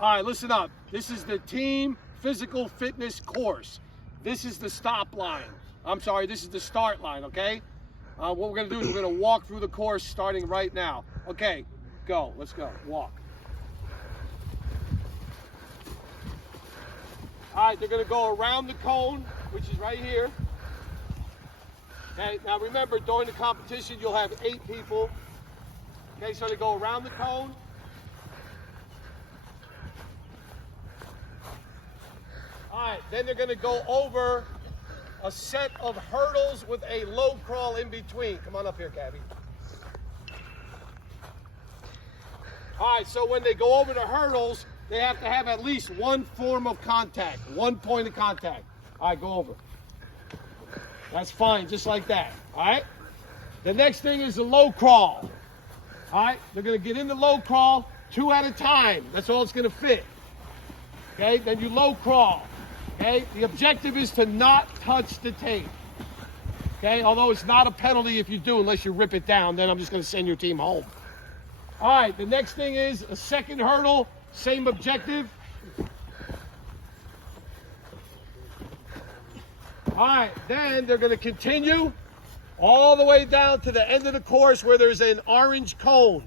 All right, listen up. This is the team physical fitness course. This is the stop line. I'm sorry, this is the start line, okay? What we're gonna do is we're gonna walk through the course starting right now. Okay, go, let's go, walk. All right, they're gonna go around the cone, which is right here. Okay, now remember, during the competition, you'll have 8 people. Okay, so they go around the cone. All right, then they're gonna go over a set of hurdles with a low crawl in between. Come on up here, Gabby. All right, so when they go over the hurdles, they have to have at least one form of contact, one point of contact. All right, go over. That's fine, just like that, all right? The next thing is the low crawl. All right, they're gonna get in the low crawl 2 at a time. That's all it's gonna fit. Okay, then you low crawl. Okay, the objective is to not touch the tape. Okay, although it's not a penalty if you do, unless you rip it down, then I'm just gonna send your team home. All right, the next thing is a second hurdle, same objective. All right, then they're gonna continue all the way down to the end of the course where there's an orange cone.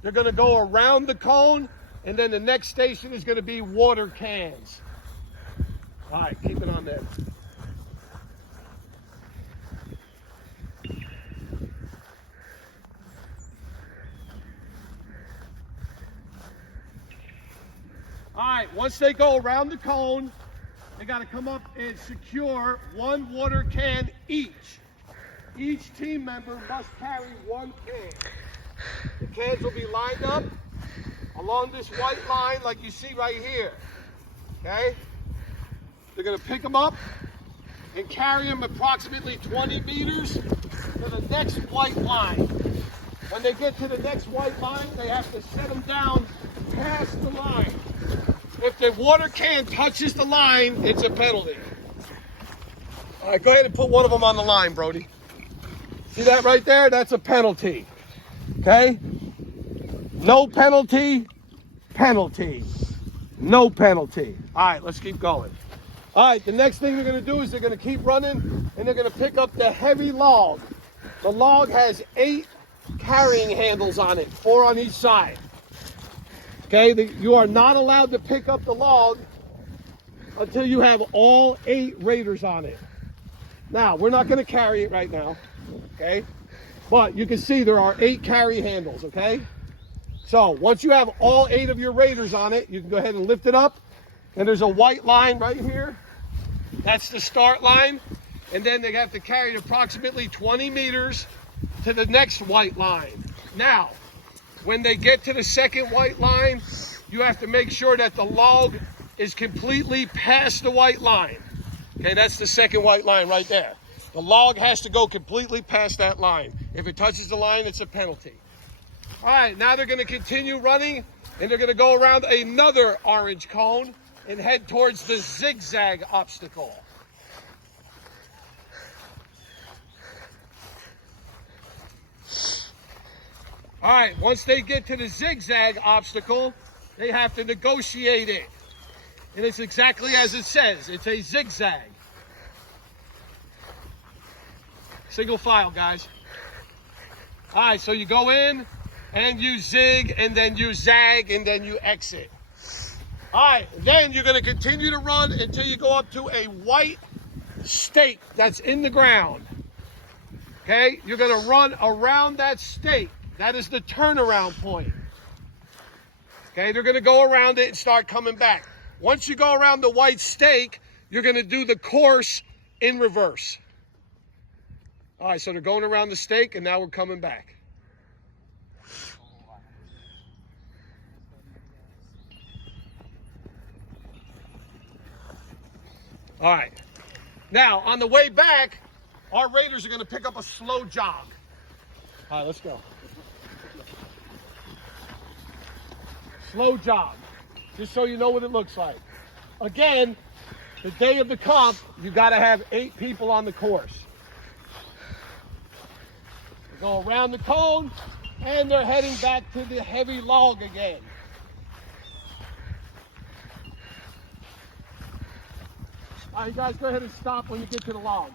They're gonna go around the cone, and then the next station is gonna be water cans. All right, keep it on there. All right, once they go around the cone, they got to come up and secure 1 water can each. Each team member must carry 1 can. The cans will be lined up along this white line like you see right here. Okay? They're going to pick them up and carry them approximately 20 meters to the next white line. When they get to the next white line, they have to set them down past the line. If the water can touches the line, it's a penalty. All right, go ahead and put one of them on the line, Brody. See that right there? That's a penalty. Okay? No penalty, penalty. No penalty. All right, let's keep going. All right, the next thing they're going to do is they're going to keep running, and they're going to pick up the heavy log. The log has 8 carrying handles on it, 4 on each side. Okay, you are not allowed to pick up the log until you have all 8 raiders on it. Now, we're not going to carry it right now, okay? But you can see there are 8 carry handles, okay? So once you have all 8 of your raiders on it, you can go ahead and lift it up. And there's a white line right here. That's the start line. And then they have to carry it approximately 20 meters to the next white line. Now, when they get to the second white line, you have to make sure that the log is completely past the white line. Okay, that's the second white line right there. The log has to go completely past that line. If it touches the line, it's a penalty. All right, now they're going to continue running, and they're going to go around another orange cone and head towards the zigzag obstacle. All right, once they get to the zigzag obstacle, they have to negotiate it. And it's exactly as it says. It's a zigzag. Single file, guys. All right, so you go in, and you zig, and then you zag, and then you exit. All right, then you're going to continue to run until you go up to a white stake that's in the ground. Okay, you're going to run around that stake. That is the turnaround point. Okay, they're going to go around it and start coming back. Once you go around the white stake, you're going to do the course in reverse. All right, so they're going around the stake, and now we're coming back. All right. Now, on the way back, our raiders are going to pick up a slow jog. All right, let's go. Slow jog, just so you know what it looks like. Again, the day of the comp, you got to have 8 people on the course. They go around the cone, and they're heading back to the heavy log again. All right, you guys go ahead and stop when you get to the log.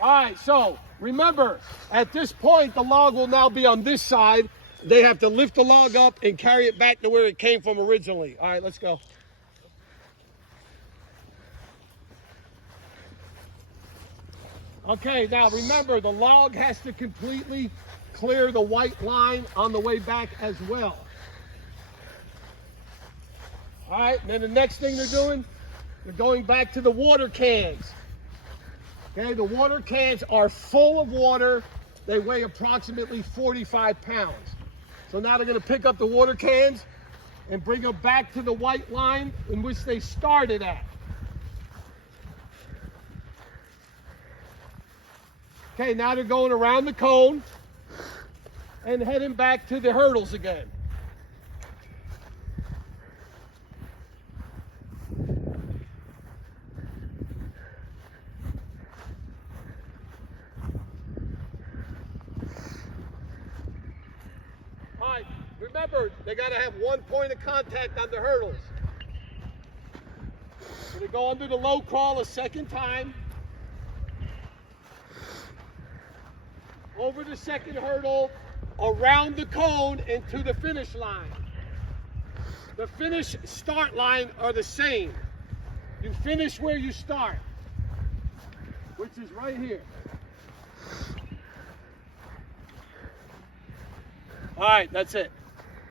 All right, so remember, at this point, the log will now be on this side. They have to lift the log up and carry it back to where it came from originally. All right, let's go. Okay, now remember, the log has to completely clear the white line on the way back as well. All right, and then the next thing they're doing, they're going back to the water cans. Okay, the water cans are full of water. They weigh approximately 45 pounds. So now they're going to pick up the water cans and bring them back to the white line in which they started at. Okay, now they're going around the cone and heading back to the hurdles again. All right, remember, they got to have one point of contact on the hurdles. So they go under the low crawl a second time. Over the second hurdle, around the cone, and to the finish line. The finish start line are the same. You finish where you start, which is right here. All right, that's it.